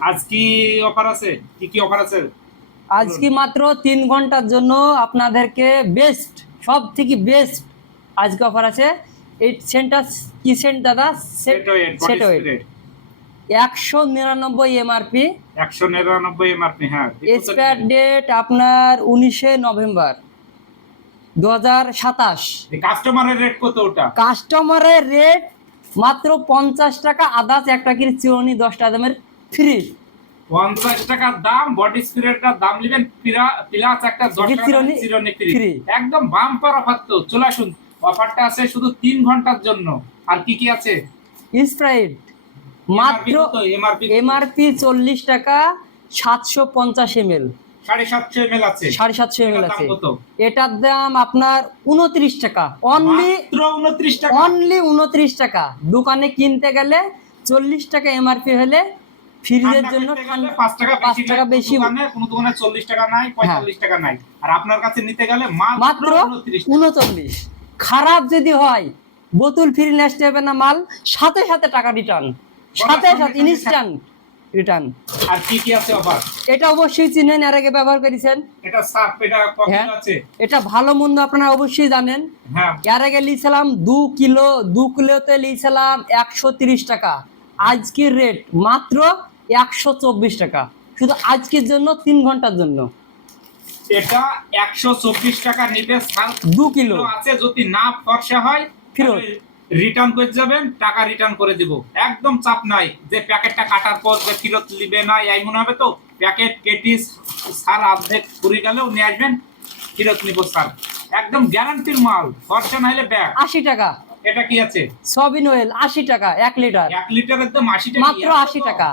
আজ কি অফার আছে? কি কি অফার আছে? আজকে মাত্র তিন ঘণ্টার জন্য আপনাদেরকে বেস্ট সব থেকে বেস্ট আজকে অফার আছে। এই সেন্টটা কি সেন্ট দাদা? স্প্রে একশো নিরানব্বই এমআরপি একশো নিরানব্বই এমআরপি হ্যাঁ। এক্সপায়ার ডেট আপনার উনিশে নভেম্বর দু হাজার সাতাশ কাস্টমারের রেট কত ওটা? কাস্টমারের রেট মাত্র পঞ্চাশ টাকা আদার্স একটা কি চিরুনি দশটা দামের ফ্রি পঞ্চাশ টাকার দাম বডি স্প্রেটার দাম নেবেন প্লাস একটা দশ কি টাকা চিরুনি? চিরুনি ফ্রি একদম বাম্পার অফার তো চলে আসুন। অফারটা আছে শুধু তিন ঘণ্টার জন্য। আর কি কি আছে? স্প্রাইট মাত্র এমআরপি চল্লিশ টাকা সাতশো পঞ্চাশ এম এল সাড়ে সাতশো এমএল আছে। সাড়ে সাতশো এম এল এটার দাম আছে। এটার দাম আপনার উনত্রিশ টাকা। অনলি উনত্রিশ টাকা। অনলি উনত্রিশ টাকা। দোকানে কিনতে গেলে চল্লিশ টাকা এমআরপি হলে ফ্রিজের জন্য পাঁচ টাকা পাঁচ টাকা বেশি কোনো দোকানে চল্লিশ টাকা নাই পঁয়তাল্লিশ টাকা নাই। আর আপনার কাছে নিতে গেলে মাত্র উনচল্লিশ খারাপ যদি হয় বোতল ফ্রি নেক্সট হবে না মাল সাথে সাথে টাকা রিটার্ন সাথে সাথে ইনস্ট্যান্ট রিটার্ন আর কি কি আছে অফার এটা অবশ্যই চিনেন এর আগে ব্যবহার করেছেন। এটা সার্ফ এটা কত হ্যাঁ। আছে? এটা ভালো মন্দ আপনারা অবশ্যই জানেন। হ্যাঁ। এর আগে লিছিলাম দু কিলো দু কিলোতে লিছিলাম একশো তিরিশ টাকা। আজকের রেট মাত্র একশো চব্বিশ টাকা। শুধু আজকের জন্য তিন ঘণ্টার জন্য। এটা একশো চব্বিশ টাকা নিবে দু কিলো। আছে যদি না ফর্সা হয় ফেরত। রিটার্ন করে যাবেন টাকা রিটার্ন করে দিব। একদম চাপ নাই যে প্যাকেটটা কাটার পর যে ফেরত নিবে না এই মনে হবে তো? প্যাকেট কেটি সার অর্ধেক পুরি গেলেও নিয়ে আসবেন ফেরত নিব সার একদম গ্যারান্টির মাল ফর্সা নাইলে ব্যাগ আশি টাকা। এটা কি আছে? সবিন অয়েল আশি টাকা এক লিটার এক লিটার একদম আশি টাকা। মাত্র আশি টাকা।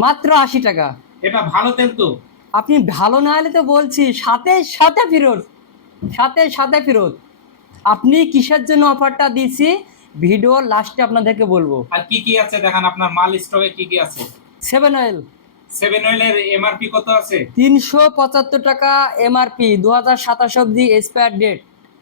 মাত্র আশি টাকা। এটা ভালো তেল তো। আপনি ভালো না হলে তো বলছি সাথে সাথে ফেরত সাথে সাথে ফেরত। আপনি কিসের জন্য অফারটা দিয়েছি? ভিডিও লাস্টে আপনাদেরকে বলব। আর কি কি আছে দেখেন আপনার মাল স্টকে কি কি আছে? সেভেন অয়েল সেভেন অয়েলের এমআরপি কত আছে? তিনশো পঁচাত্তর টাকা এমআরপি দু হাজার সাতাশ অব্দি এক্সপায়ার ডেট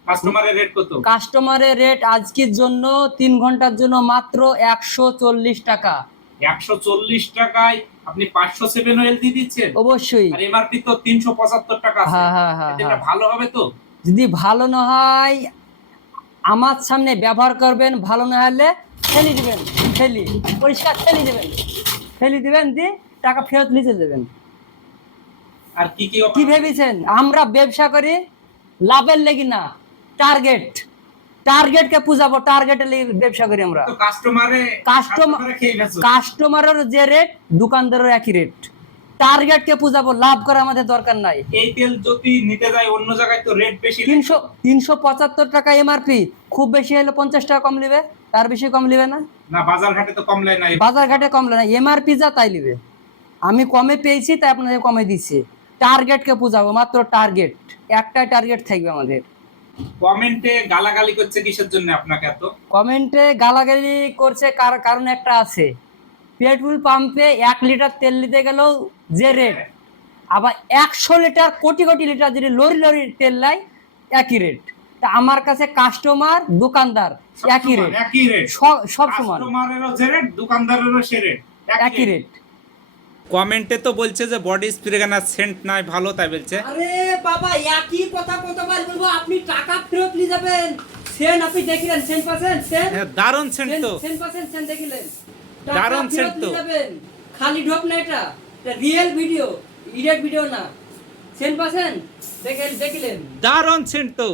কাস্টমারের রেট কত? কাস্টমারের রেট আজকের জন্য তিন ঘণ্টার জন্য মাত্র একশো চল্লিশ টাকা। একশো চল্লিশ টাকায় আপনি পাঁচশো সেভেন অয়েল দিয়ে দিচ্ছেন? অবশ্যই। আর এমআরপি তো তিনশো পঁচাত্তর টাকা হ্যাঁ হ্যাঁ হ্যাঁ। এটা ভালো হবে তো? যদি ভালো না হয় আমার সামনে ব্যবহার করবেন ভালো না হলে ফেলি দিবেন ফেলি পরিষ্কার ফেলি দেবেন। ফেলি দিবেন দিয়ে টাকা ফেরত নিচে দেবেন। আর কি কি কি ভেবেছেন? আমরা ব্যবসা করি লাভের লেগে না টার্গেট। টার্গেটকে পুজাবো টার্গেটের লেগে ব্যবসা করি আমরা। কাস্টমারের যে রেট দোকানদারের একই রেট টার্গেটকে পুজাবো লাভ করা আমাদের দরকার নাই। এই তেল যদি নিতে যায় অন্য জায়গায় তো রেট বেশি তিনশো তিনশো পঁচাত্তর টাকা এমআরপি খুব বেশি হলে পঞ্চাশ টাকা কম নেবে তার বেশি কম নেবে না। না বাজার ঘাটে তো কমলাই নাই বাজার ঘাটে কম না এমআরপি যা তাই নেবে। আমি কমে পেয়েছি তাই আপনাদের কমে দিচ্ছি। টার্গেটকে পুজাবো মাত্র টার্গেট একটাই টার্গেট থাকবে আমাদের। কমেন্টে গালাগালি করছে কিসের জন্য আপনাকে এত? কমেন্টে গালাগালি করছে কার কারণ একটা আছে। পেট্রোল পাম্পে এক লিটার তেল নিতে গেলেও যে রেট আবার একশো লিটার কোটি কোটি লিটার যদি লরি লরি তেল নেয় একই রেট তা আমার কাছে কাস্টমার দোকানদার একই রেট একই রেট সব সমান। কাস্টমারেরও যে রেট দোকানদারেরও সে রেট একই রেট কমেন্টে তো বলছে যে বডি স্প্রে গানা সেন্ট নাই ভালো তাই বলছে। আরে বাবা একই কথা কতবার বলব আপনি টাকা ফেরত নিয়ে যাবেন। সেন আপনি দেখিলেন সেন পার্সেন্ট সেন হ্যাঁ, দারুণ সেন্ট তো। সেন্ট পার্সেন্ট সেন্ট দেখিলেন। দারুণ scent তো। খালি ঢোক না এটা। এটা রিয়েল ভিডিও ইডিয়েট ভিডিও না। সেন্ট পার্সেন্ট দেখেন দেখিলেন। দারুণ সেন্ট তো।